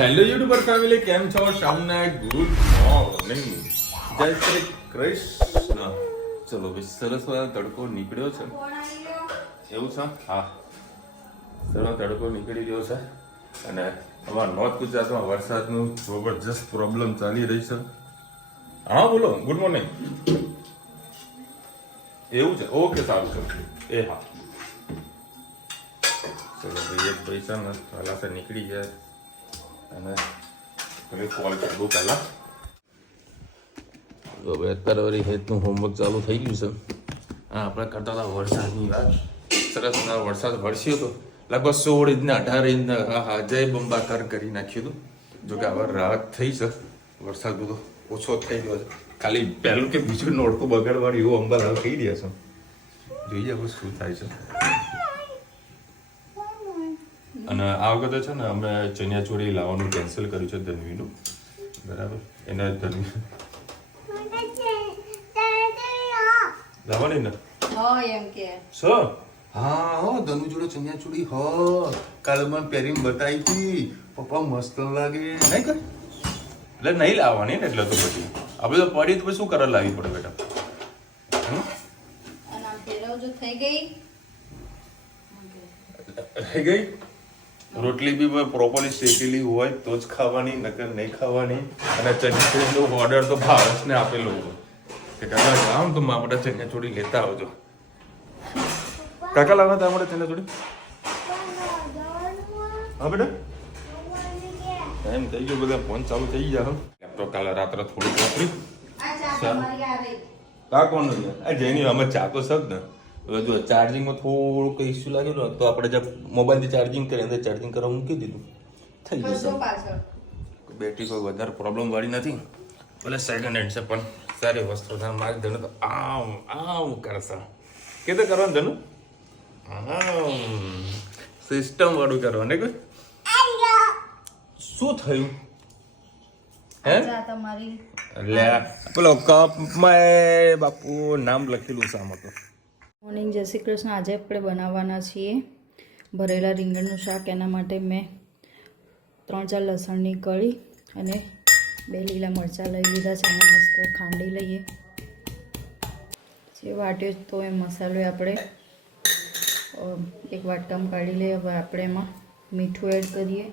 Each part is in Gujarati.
હેલો યુટ્યુબર ફેમિલી, કેમ છો? શામના ગુડ મોર્નિંગ, જય શ્રી કૃષ્ણ. ચલો ભાઈ, સરસ તડકો નીકળ્યો છે. એવું છે? હા, સરસ તડકો નીકળી ગયો છે. અને અમારા નોર્થ ગુજરાતમાં વરસાદનું જબરજસ્ત પ્રોબ્લેમ ચાલી રહી છે. હા બોલો, ગુડ મોર્નિંગ. એવું છે? ઓકે, સારું છે. એ હા, ચલો ભાઈ, એક પૈસા ને પહેલા નીકળી જાય અને કોલ કરવું પહેલા. તો ભાઈ, અત્યારે વળી હેતનું હોમવર્ક ચાલુ થઈ ગયું છે. હા, આપણે કરતા હતા વરસાદની વાત. સરસ વરસાદ વરસ્યો હતો, લગભગ 16 ઇંચ ને 18 ઇંચ. હા હા, જય બંબાકાર કરી નાખ્યું હતું. જોકે હવે રાહત થઈ છે, વરસાદ બધો ઓછો થઈ ગયો છે. ખાલી પહેલું કે બીજું નોડતું બગાડવાનું એવું અંબાલાલ કહી દે છે. જોઈએ હવે શું થાય છે. અને આ વખતે છે ને, અમે ચણિયા ચોળી લાવવાનું કેન્સલ કર્યું છે ધન્વીનું. બરાબર, એને ધન્વી લાવવાની ને સો. હા હો, ધનુ જોડે ચણિયા ચોળી હો, કાલે મને પહેરીને બતાવી હતી. પપ્પા મસ્ત લાગે નહીં કર, એટલે નહીં લાવવાની ને. એટલે તો પછી આપણે તો પડી તો પછી શું કરવા લાવવી પડે બેટા? થઈ ગઈ. રોટલી બી પ્રોપરલી શેકેલી હોય તો જ ખાવાની, નકર નહીં ખાવાની. અને ચણિયાચોળીનો ઓર્ડર તો ભાવેશને આપેલો હતો કે કાકા જાઓ તો મારા માટે ચણિયાચોળી લેતા આવજો. કાકા લાવવા તમારા માટે ચણિયાચોળી? હા બેટા, ટાઈમ થઈ ગયો, બધા ફોન ચાલુ થઈ ગયા. લેપટોપ કાલે રાત્રે થોડીક વાપરી. કા કોણ આ જઈને અમે ચાતો સદ ને. હવે જો ચાર્જિંગમાં થોડુંક ઇસ્યુ લાગેલું તો આપણે જે મોબાઈલથી ચાર્જિંગ કરીએ અંદર ચાર્જિંગ કરવા મૂકી દીધું, થઈ ગયું. બેટરી કોઈ વધારે પ્રોબ્લેમ વાળી નથી, ભલે સેકન્ડ હેન્ડ છે પણ સારી વસ્તુ છે. મારી ધનુ તો આમ કરશે. કે તો કરવાનું ધનુ? સિસ્ટમ વાળું કરવાનું. કોઈ શું થયું હે? લે પેલો કપમાં બાપુ નામ લખેલું છે આમાં તો. મોર્નિંગ, જય શ્રી કૃષ્ણ. આજે આપણે બનાવવાના છીએ ભરેલા રીંગણનું શાક. એના માટે મેં 3-4 લસણની કળી અને 2 લીલા મરચાં લઈ લીધા છે. અને મસ્ત ખાંડી લઈએ. જે વાટ્યો તો એ મસાલો આપણે એક વાટકામાં કાઢી લઈએ. હવે આપણે એમાં મીઠું એડ કરીએ,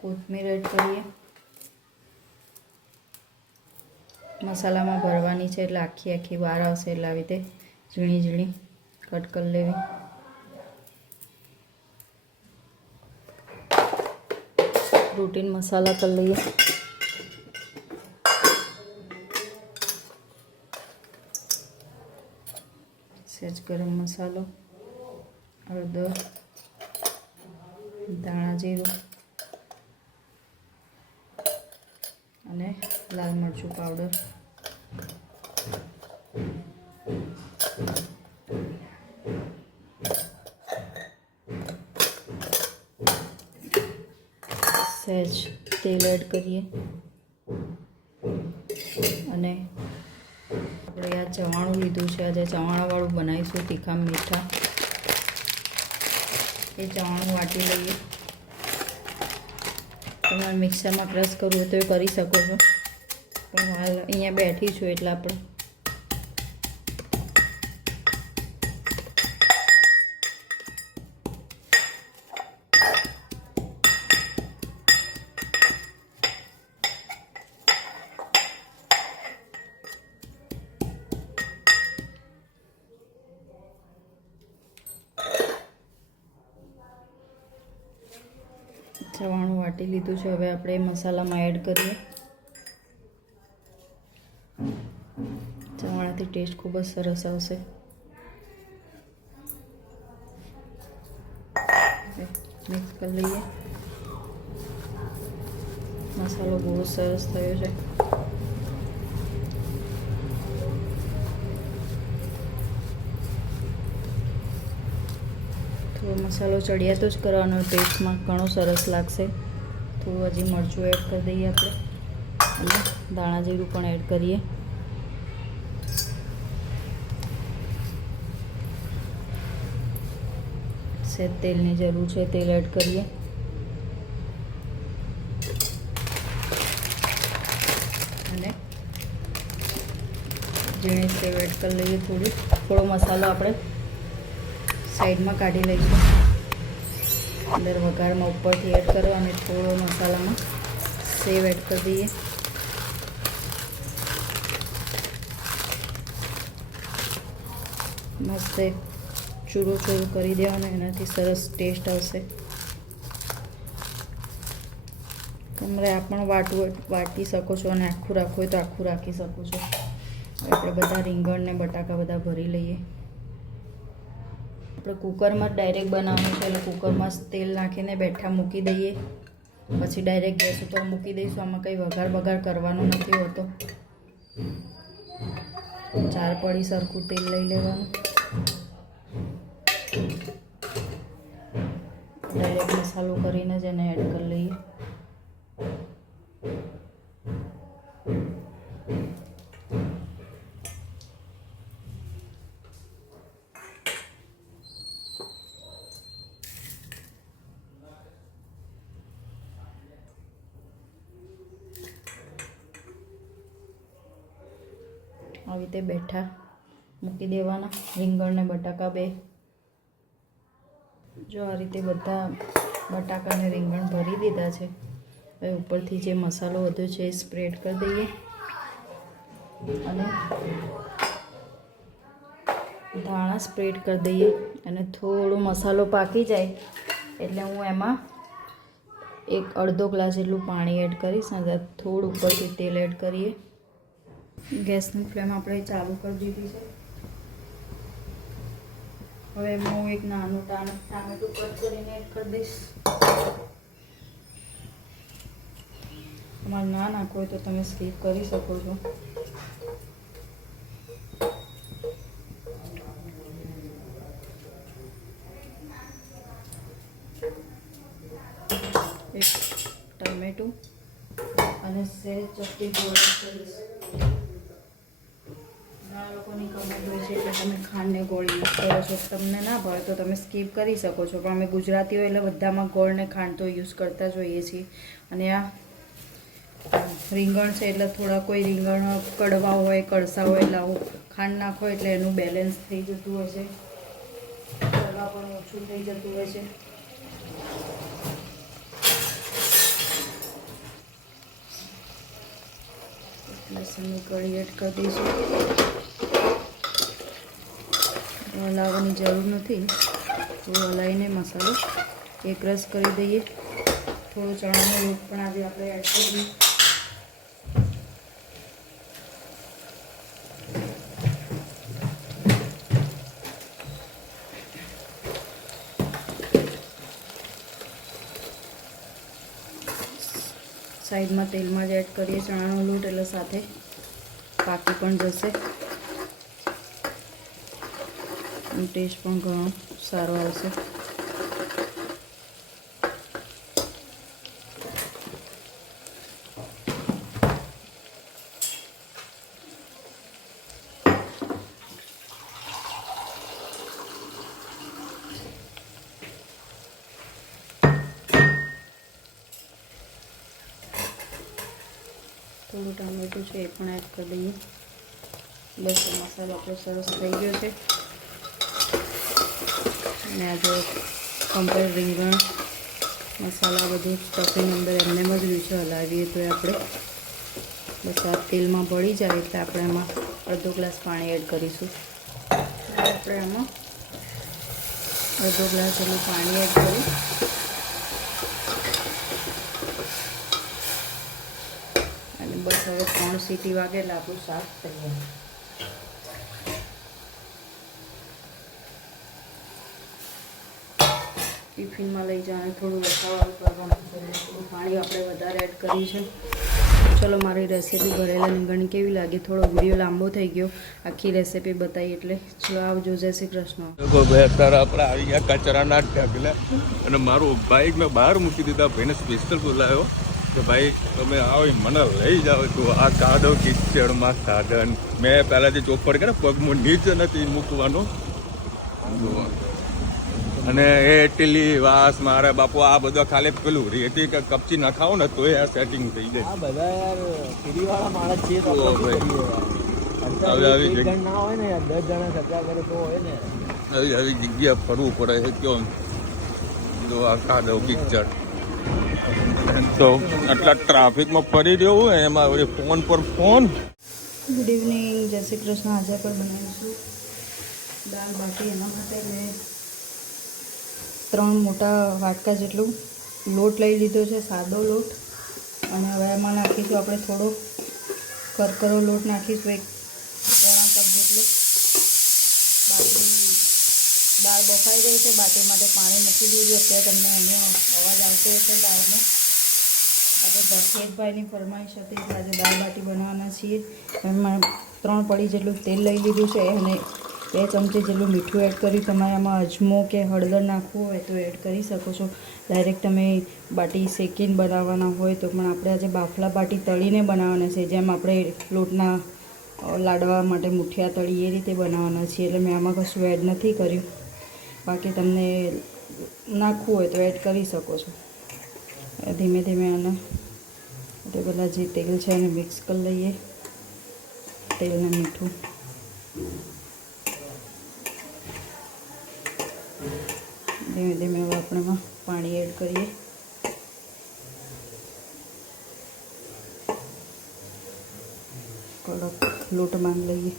કોથમીર એડ કરીએ. મસાલામાં ભરવાની છે એટલે આખી વાર આવશે, એટલે આવી રીતે ઝીણી ઝીણી કટ કરી લેવી. રૂટીન મસાલા કરી લઈએ. સહેજ ગરમ મસાલો, હળદર, ધાણા જીરું અને લાલ મરચું પાવડર. સહેજ તેલ એડ કરીએ. અને આપણે આ ચવાણું લીધું છે, આજે ચવાણાવાળું બનાવીશું, તીખા મીઠા. એ ચવાણું વાટી લઈએ. તમારે મિક્સરમાં ક્રશ કરવું હોય તો એ કરી શકો છો, પણ હાલ અહીંયા બેઠી છું એટલે આપણે ચવાણું વાટી લીધું છે. હવે આપણે મસાલામાં એડ કરીએ. ચવાણાથી ટેસ્ટ ખૂબ જ સરસ આવશે. મિક્સ કરી લઈએ. મસાલો બહુ સરસ થયો છે. થોડો મસાલો ચડિયાતો જ કરવાનો, ટેસ્ટમાં ઘણો સરસ લાગશે. થોડું હજી મરચું એડ કરી દઈએ આપણે, અને ધાણા જીરું પણ એડ કરીએ. સેજ તેલની જરૂર છે, તેલ એડ કરીએ. અને ઝીણી સેવ એડ કરી લઈએ. થોડો મસાલો આપણે સાઈડમાં કાઢી લઈશું. અંદર વઘારમાં ઉપરથી એડ કરો અને થોડો મસાલામાં સેવ એડ કરી દઈએ. મસ્ત ચૂરું કરી દેવાનું, એનાથી સરસ ટેસ્ટ આવશે. તમારે આ પણ વાટી શકો છો અને આખું રાખવું હોય તો આખું રાખી શકો છો. આપણે બધા રીંગણ ને બટાકા બધા ભરી લઈએ. આપણે કુકરમાં ડાયરેક્ટ બનાવવાનું છે એટલે કુકરમાં તેલ નાખીને બેઠા મૂકી દઈએ. પછી ડાયરેક્ટ ગેસ ઉપર મૂકી દઈશું. આમાં કંઈ વઘાર કરવાનો નથી હોતો. 4 પડી સરખું તેલ લઈ લેવાનું. ડાયરેક્ટ મસાલો કરીને જ એને એડ કરી લઈએ. આવી રીતે બેઠા મૂકી દેવાના. રીંગણ ને બટાકા બે જો આ રીતે બધા બટાકા અને રીંગણ ભરી દીધા છે. હવે ઉપરથી જે મસાલો વધ્યો છે એ સ્પ્રેડ કરી દઈએ અને ધાણા સ્પ્રેડ કરી દઈએ. અને થોડો મસાલો પાકી જાય એટલે હું એમાં અડધો ગ્લાસ જેટલું પાણી એડ કરીશ અને થોડું ઉપરથી તેલ એડ કરીએ. ગેસની ફ્લેમ આપણે ચાલુ કરી દીધી છે. હવે એમાં હું એક નાનું ટામેટું કટ કરીને એડ કરી દઈશ. તમારે ના નાખવું હોય તો તમે સ્કીપ કરી શકો છો. એક ટામેટું અને સેજ ચપટી ગોળ કરીશ. ઘણા લોકોની કમેન્ટ હોય છે કે તમે ખાંડને ગોળ યુઝ કરો છો. તમને ના ભાવે તો તમે સ્કીપ કરી શકો છો. પણ અમે ગુજરાતીઓ એટલે બધામાં ગોળ ને ખાંડ તો યુઝ કરતા જ હોઈએ છીએ. અને આ રીંગણ છે એટલે થોડા કોઈ રીંગણ કડવા હોય, કડસા હોય એટલે આવું ખાંડ નાખો એટલે એનું બેલેન્સ થઈ જતું હોય છે. કડવા પણ ઓછું થઈ જતું હોય છે. લસણની કળી એડ કરી દઈશું. હલાવવાની જરૂર નથી. થોડું હલાવીને મસાલો એકરસ કરી દઈએ. થોડો ચણાનો લોટ પણ આજે આપણે એડ કરીએ. સાઈડમાં તેલમાં જ એડ કરીએ ચણાનો લોટ એટલે સાથે પાકી પણ જશે અને ટેસ્ટ પણ ઘણો સારો આવશે. થોડું ટામેટું છે એ પણ એડ કરી દઈએ. બસ મસાલો આપણો સરસ થઈ ગયો છે. અને આજે કમ્પ્લીટ રીંગણ મસાલા બધું સ્ટફિંગ અંદર એમને જ રહ્યું છે. હલાવીએ તો આપણે બસ આ તેલમાં ભળી જાય એટલે આપણે એમાં અડધો ગ્લાસ પાણી એડ કરીશું. આપણે એમાં અડધો ગ્લાસ જેટલું પાણી એડ કરી અને બસ હવે 3 સીટી વાગે એટલે આપણું શાક તૈયાર. ટિફિનમાં લઈ જવાનું થોડું રસાવાળું કરવાનું છે. થોડું પાણી આપણે વધારે એડ કર્યું છે. ચલો મારી રેસીપી ભરેલા રીંગણની કેવી લાગી? થોડો વિડીયો લાંબો થઈ ગયો. આખી રેસીપી બતાવી એટલે ચલો આવજો. જય શ્રી કૃષ્ણ. અત્યારે આપણે આવી ગયા કચરાના ઢગલા અને મારું બાઇક મેં બહાર મૂકી દીધા. ભાઈને સ્પેશિયલ બોલાવ્યો કે ભાઈ તમે આવો મને લઈ જાઓ. તો આ કાદવ કિચડમાં સાધન મેં પહેલાંથી ચોખવટ કરે પગમાં નીચે નથી મૂકવાનો. અને એ એટલી વાસ મારે બાપુ આ બધો ખાલી પેલું રેતી કે કપચી નખાવો ને તો આ સેટિંગ થઈ જાય. આ બધા યાર ફીરીવાળા માણસ છીએ તો ઓ આપણે ભાઈ. શું કરીએ યાર? આવી એક જગ્યા- જણ ના હોય ને યાર, 10 જણા ખર્ચા કરે તો હોય ને. આવી જગ્યા ફરવું પડે છે કેમ જો આ કાદવ પિક્ચર તો આટલા ટ્રાફિકમાં ફરી રહ્યો હોય એમાં વળી ફોન પર ફોન. ગુડ ઇવનિંગ, જય શ્રી કૃષ્ણ. આજે પણ બનાવીશું દાળ બાટી. એના માટે મેં 3 મોટા વાટકા જેટલું લોટ લઈ લીધો છે, સાદો લોટ. અને હવે એમાં નાખીશું આપણે થોડો કરકરો લોટ નાખીશું, 1 પોણા કપ જેટલો. બાટી દાળ બફાઈ ગઈ છે, બાટી માટે પાણી મૂકી દીધું. અત્યારે તમને એનો અવાજ આવતો હશે દાળનો. આજે દશરથભાઈની ફરમાઈશ હતી કે આજે દાળ બાટી બનાવવાના છીએ. એમાં 3 પડી જેટલું તેલ લઈ લીધું છે અને 2 ચમચી જેટલું મીઠું એડ કરી. તમારે આમાં અજમો કે હળદર નાખવું હોય તો એડ કરી શકો છો. ડાયરેક્ટ તમે બાટી શેકીને બનાવવાના હોય તો પણ આપણે આજે બાફલા બાટી તળીને બનાવવાના છે, જેમ આપણે લોટના લાડવા માટે મુઠિયા તળી એ રીતે બનાવવાના છીએ. એટલે મેં આમાં કશું એડ નથી કર્યું. બાકી તમને નાખવું હોય તો એડ કરી શકો છો. ધીમે ધીમે આને એટલે પહેલાં જે તેલ છે એને મિક્સ કરી લઈએ, તેલ ને મીઠું. ધીમે ધીમે હવે આપણે એમાં પાણી એડ કરીએ. કડક લોટ બાંધી લઈએ.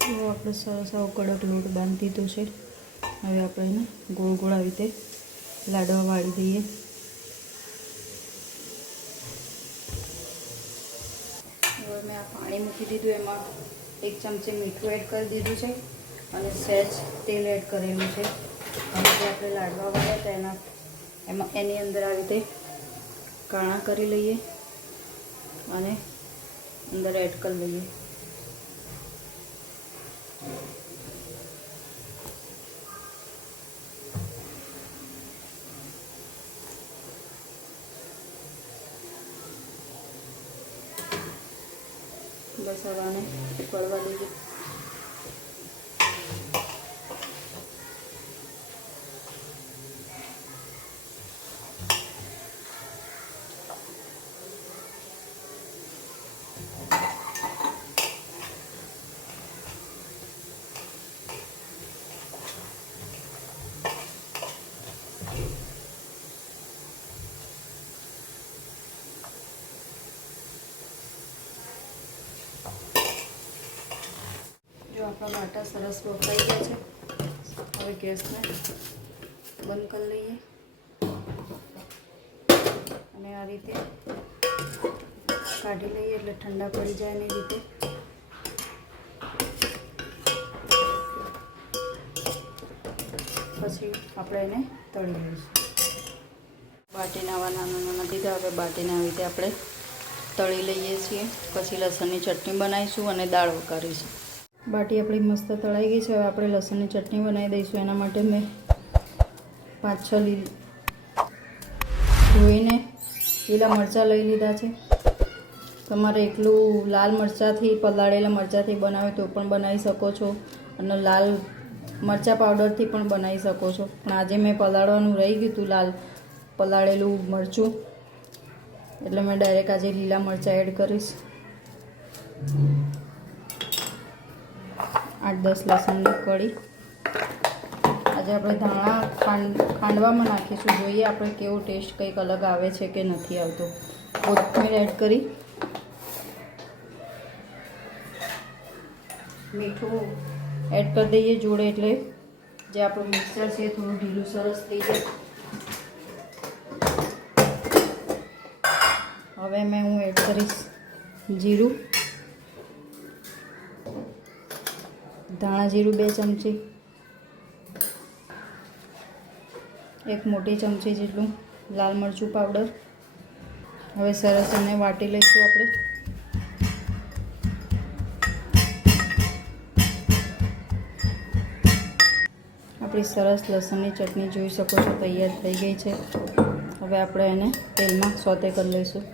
તો આપણે સરસ આવો કડક લોટ બાંધી દીધો છે. હવે આપણે એને ગોળ ગોળ આવી રીતે લાડવા વાળી દઈએ. હવે મેં આ પાણી મૂકી દીધું, એમાં 1 ચમચી મીઠું એડ કરી દીધું છે અને સહેજ તેલ એડ કરેલું છે. હવે જે આપણે લાડવા વાળ્યા હતા એની અંદર આવી રીતે કાણા કરી લઈએ અને અંદર એડ કરી લઈએ. બસ હવે આને ઉકળવા દઈએ. જો આપણા બાટા સરસ બફાઈ ગયા છે. હવે ગેસને બંધ કરી લઈએ અને આ રીતે કાઢી લઈએ એટલે ઠંડા પડી જાય એની રીતે. પછી આપણે એને તળી લઈશું. બાટીના આવા નાના નાના દીધા. હવે બાટીને આવી રીતે આપણે તળી લઈએ છીએ. પછી લસણની ચટણી બનાવીશું અને દાળ વઘારીશું. બાટી આપણી મસ્ત તળાઈ ગઈ છે. હવે આપણે લસણની ચટણી બનાવી દઈશું. એના માટે મેં 5-6 ધોઈને લીલા મરચાં લઈ લીધા છે. તમારે એકલું લાલ મરચાંથી પલાળેલા મરચાંથી બનાવે તો પણ બનાવી શકો છો અને લાલ મરચાં પાવડરથી પણ બનાવી શકો છો. પણ આજે મેં પલાળવાનું રહી ગયું હતું લાલ પલાળેલું મરચું, એટલે મેં ડાયરેક્ટ આજે લીલા મરચાં એડ કરીશ. 8-10 લસણની કળી. આજે આપણે ધાણા ખાંડવામાં નાખીશું. જોઈએ આપણે કેવો ટેસ્ટ કંઈક અલગ આવે છે કે નથી આવતો. કોથમીર એડ કરી, મીઠું એડ કરી દઈએ જોડે, એટલે જે આપણું મિક્સર છે થોડું ઢીલું સરસ થઈ જાય. હવે હું એડ કરીશ જીરું, ધાણા જીરું 2 ચમચી, 1 મોટી ચમચી જેટલું લાલ મરચું પાવડર. હવે સરસ એને વાટી લઈશું આપણે. આપણી સરસ લસણની ચટણી જોઈ શકો છો તૈયાર થઈ ગઈ છે. હવે આપણે એને તેલમાં સોતે કરી લઈશું.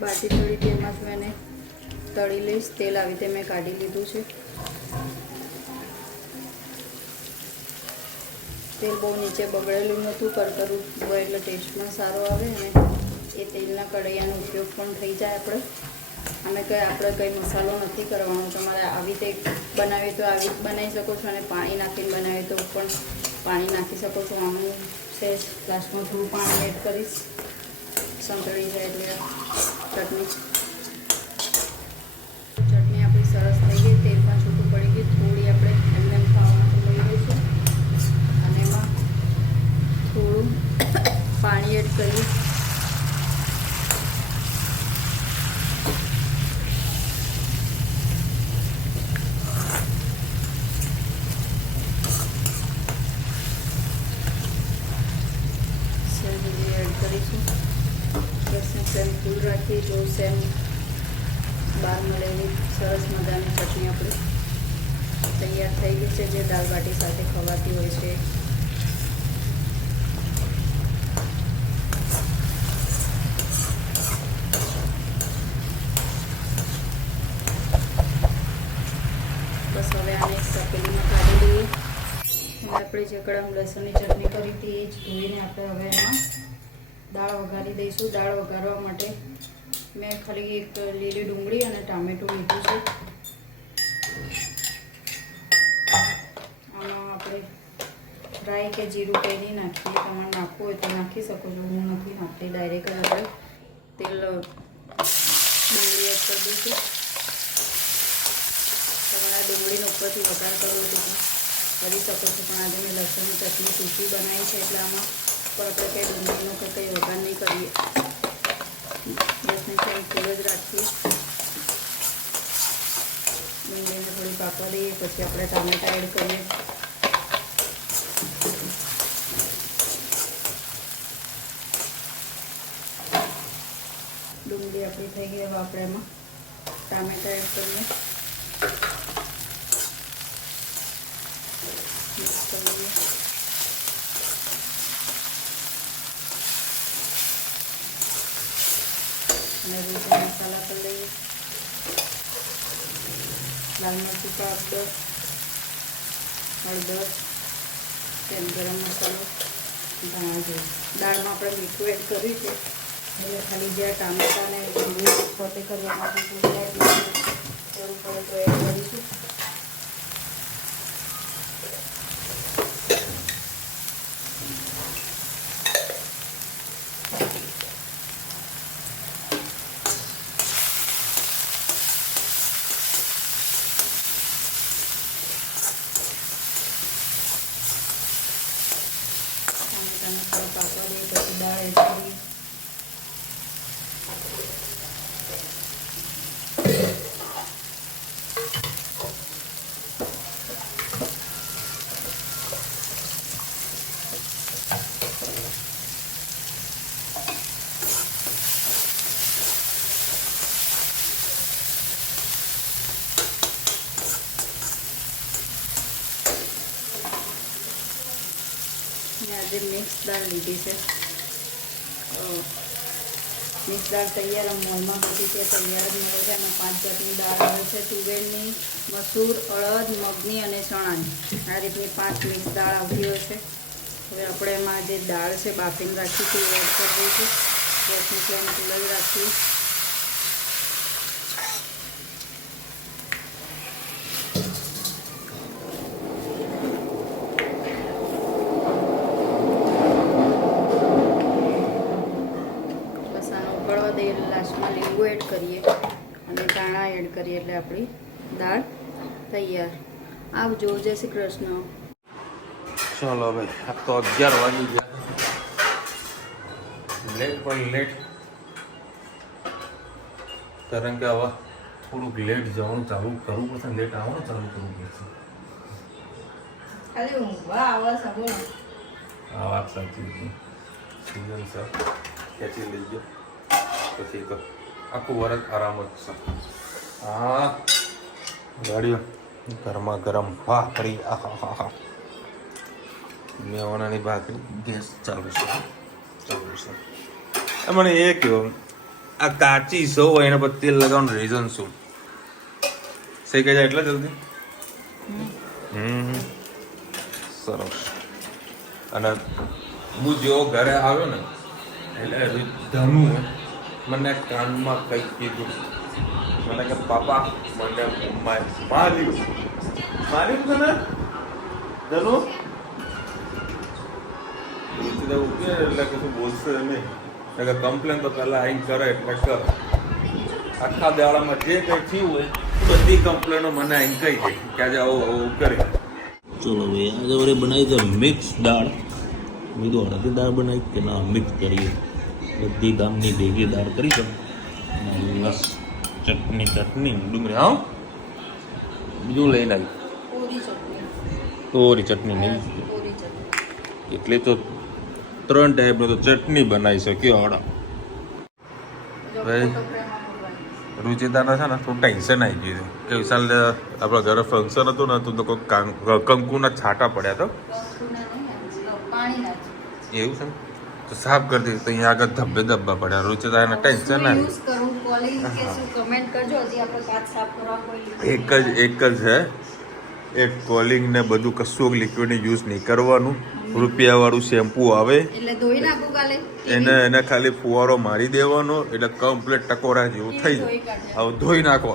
બાટી તળી તેમાં જ મેં તળી લઈશ. તેલ આવી રીતે મેં કાઢી લીધું છે. તેલ બહુ નીચે બગડેલું નહોતું, કરકરું હોય એટલે ટેસ્ટમાં સારો આવે અને એ તેલના કઢૈયાનો ઉપયોગ પણ થઈ જાય. આપણે કંઈ મસાલો નથી કરવાનો. તમારે આવી રીતે બનાવીએ તો આવી બનાવી શકો છો અને પાણી નાખીને બનાવીએ તો પણ પાણી નાખી શકો છો. આમનું સહેજ લાસ્ટમાં થોડું પાણી એડ કરીશ, સંતળી જાય એટલે ચટણી આપણી સરસ થઈ ગઈ. તેલ પણ છૂટું પડી ગયું. થોડી આપણે એમને ખાવાનું લઈ લઈશું અને એમાં થોડું પાણી એડ કરીએ. ગેસની ફ્લેમ ફૂલ રાખી. જો સેમ બહાર મળેલી સરસ મજાની ચટણી આપણી તૈયાર થઈ ગઈ છે, જે દાળ બાટી સાથે ખવાતી હોય છે. બસ હવે આને એક તપેલીમાં કાઢી લઈએ. આપણે જે કડમ લસણની ચટણી કરી હતી એ જ ધોઈને આપણે હવે એમાં દાળ વઘારી દઈશું. દાળ વઘારવા માટે મેં ખાલી એક લીલી ડુંગળી અને ટામેટું લીધું છે. આમાં આપણે રાઈ કે જીરું કંઈ નહીં નાખીએ. તમારે નાખવું હોય તો નાખી શકો છો. હું નથી નાખતી, ડાયરેક્ટ જ આપણે તેલ ડુંગળી એડ કરી દઈશું. તમારા ડુંગળીનો ઉપરથી વઘાર કરવો હોય તો કરી શકો છો, પણ આજે મેં લસણની ચટણી સૂકી બનાવી છે એટલે આમાં પણ આપણે કંઈ ડુંગળીનો કંઈ વઘાર નહીં કરીએ. ગેસની ફ્લેમ ફૂલ જ રાખીએ. ડુંગળીને થોડી પાકવા દઈએ, પછી આપણે ટામેટાં એડ કરીએ. ડુંગળી આપણી થઈ ગઈ. હવે આપણે એમાં ટામેટાં એડ કરીએ. મિક્સ કરીએ. અને રીતે મસાલા કરી લઈએ. લાલ મરચું પાવડર, હળદર, તેલ, ગરમ મસાલો, ધાણા જીરું. દાળમાં આપણે મીઠું એડ કર્યું છે એટલે ખાલી જે ટામેટા અને ડુંગળી પોતે કરવા માટે જરૂર પડે તો એડ કરીશું. ટામેટાને થોડા પાકવા દઈએ, પછી દાળ એડ કરીએ. આજે મિક્સ દાળ લીધી છે. મિક્સ દાળ તૈયાર મોલમાં બધી છે, તૈયાર જ મળે છે. એમાં 5 જાતની દાળ આવે છે: તુવેરની, મસૂર, અડદ, મગની અને ચણાની. આ રીતની 5 મિક્સ દાળ આવતી હોય છે. હવે આપણે એમાં જે દાળ છે બાફીને રાખી છે એ એડ કરી દઈશું. ગેસની ફ્લેમ ફૂલ જ રાખીએ. લાસ્ટમાં લીંબુ એડ કરીએ અને ધાણા એડ કરીએ એટલે આપણી દાળ તૈયાર. આવજો. જય શ્રી કૃષ્ણ. ચાલો હવે આ તો 11 વાગી ગયા. લેટ પણ લેટ, કારણ કે હવે થોડુંક લેટ જવાનું ચાલુ કરવું પડશે. લેટ આવવાનું ચાલુ કરવું પડશે. ખાલી ઊંઘવા આવા સબો. આ વાત સાચી છે. સિઝન સર ખેંચી લઈ ગયો પછી તો આખું વરસ આરામ જ છે. હા ગાડીઓ ગરમા ગરમ ભાખરી. આહા મેવાનાની ભાખરી. ગેસ ચાલુ છે. મને એ કહો, આ કાચી સૌ હોય એના પર તેલ લગાવવાનું રીઝન શું? શેકાઈ જાય એટલે જલ્દી. સરસ. અને હું જેવો ઘરે આવ્યો ને એટલે ધનુ મને કાનમાં કંઈક કીધું. મને કે પાપા મને માર્યું તને ધનુ એટલે કશું બોલશે નહીં. કમ્પ્લેન તો પહેલા આઈને કરે એટલે કર. આખા દાડામાં જે કંઈ થયું હોય બધી કમ્પ્લેનો મને આઈને કહી દે કે આજે આવું કરે. ચલો ભાઈ આજે વરે બનાવી છે મિક્સ દાળ. બીજું અડધી દાળ બનાવી કે ના મિક્સ કરીએ બધી ગામની ભેગી દાળ કરી છે. બસ ચટણી ડુંગળી. હા બીજું લઈને આવી તોરી ચટણી નહીં એટલે તો 3 ટાઈપની તો ચટણી બનાવી શકીએ. હળા ભાઈ રુચિતાના છે ને થોડું ટેન્શન આવી ગયું કે વિશાલ આપણા ઘરે ફંક્શન હતું ને તો કોઈ કંકુના છાંટા પડ્યા તો એવું છે તો સાફ કરી દીધું તો અહીંયા આગળ ધબ્બે ધબ્બા પડ્યા. રુચિતાને ટેન્શન ના એક જ છે એક કોલિંગ ને બધું કશું લિક્વિડ યુઝ નહીં કરવાનું. રૂપિયાવાળું શેમ્પુ આવે એને ખાલી ફુવારો મારી દેવાનો એટલે કમ્પ્લીટ ટકોરા જેવું થઈ જાય. હવે ધોઈ નાખો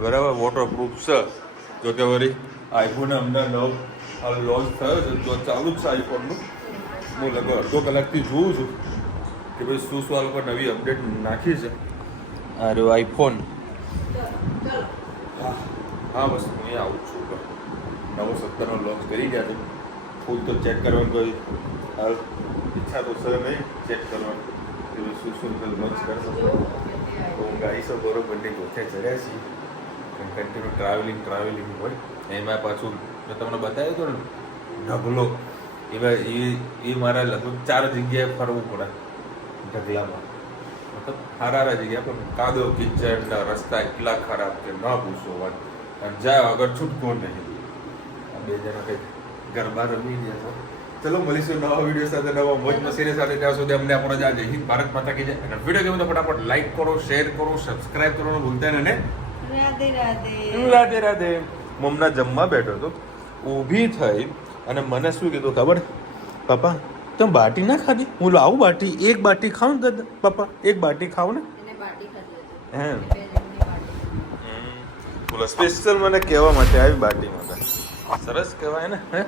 બરાબર. વોટરપ્રૂફ છે. જો કે વળી આઈફોન અમને નવ લોન્ચ થયો છે તો ચાલુ જ છે આઈફોનનું. હું લગભગ અડધો કલાકથી જોઉં છું કે ભાઈ શું આ લોકો નવી અપડેટ નાખી છે. અરે આઈફોન હા બસ હું અહીં આવું છું. નવો 17નો લોન્ચ કરી ગયા છે. ફૂલ તો ચેક કરવાનું કોઈ હાલ ઈચ્છા તો સર નહીં ચેક કરવાનું કે શું લોન્ચ કરશો. તો હું ગાઈસો બરોબરની ગોથે ચડ્યા છીએ. કન્ટિન્યુ ટ્રાવેલિંગ હોય એમાં પાછું મેં તમને બતાવ્યું હતું ને ઢગલો એ મારા લગભગ 4 જગ્યાએ ફરવું પડે ઢગલામાં. મતલબ સારા જગ્યા પણ કાદવ કિચડ રસ્તા એટલા ખરાબ કે ન પૂછો વાત. અને જાય આગળ છૂટકો નહીં. આ 2 જણા કંઈક ગરબા રમી ગયા છે. ચલો મળીશું નવા વિડીયો સાથે નવા મોજ મસ્તી સાથે. ત્યાં સુધી અમને આપણો જય હિન્દ ભારત માતા કી જય. અને વિડીયો ગમે તો ફટાફટ લાઈક કરો, શેર કરો, સબસ્ક્રાઇબ કરવાનું ભૂલતા નહીં. અને રાધે રાધે. મમ્મના જમવા બેઠો હતો ઊભી થઈ અને મને શું કીધું ખબર? પપ્પા તમે બાટી ના ખાધી? હું આવું બાટી એક બાટી ખાઉં ને પપ્પા એક બાટી ખાવ ને હે બોલો સ્પેશિયલ મને કહેવા માટે આવી બાટી માટે. સરસ કહેવાય ને હે.